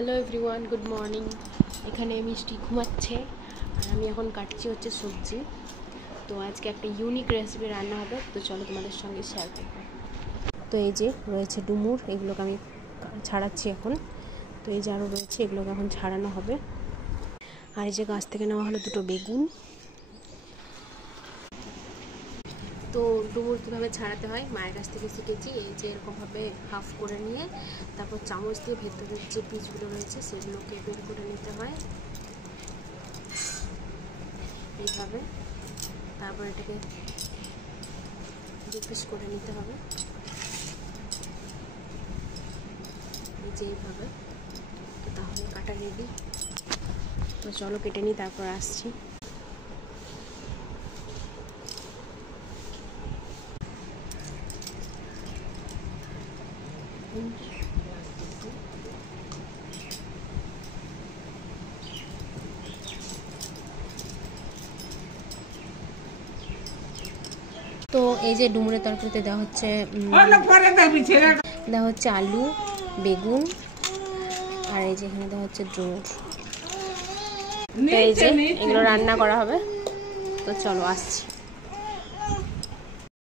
Hello everyone, good morning. এখানে মিষ্টি ঘুমাচ্ছে আর আমি এখন কাটছি হচ্ছে সবজি। তো আজকে একটা ইউনিক রেসিপি রান্না হবে, তো চলো তোমাদের সঙ্গে শেয়ার করব। তো এই যে রয়েছে ডুমুর, এগুলোকে আমি ছাড়াচ্ছি এখন। তো এই যে আরও রয়েছে, এগুলোকে এখন ছাড়ানো হবে। আর এই যে গাছ থেকে নেওয়া হলো দুটো বেগুন। তো ডুমুর কীভাবে ছাড়াতে হয় মায়ের কাছ থেকে শিখেছি। এই যে এরকমভাবে হাফ করে নিয়ে তারপর চামচ দিয়ে ভেতরের যে পিসগুলো রয়েছে সেগুলোকে বের করে নিতে হয় এইভাবে। তারপর এটাকে দু পিস করে নিতে হবে এই যে এইভাবে। তো তাহলে কাটা রেডি। তো চলো কেটে নিই, তারপর আসছি। তো এই যে ডুমুরের তরকারিতে দেওয়া হচ্ছে আলু, বেগুন, আর এই যে এখানে দেওয়া হচ্ছে ডুমুর। এই যে এগুলো রান্না করা হবে। তো চলো আসছি।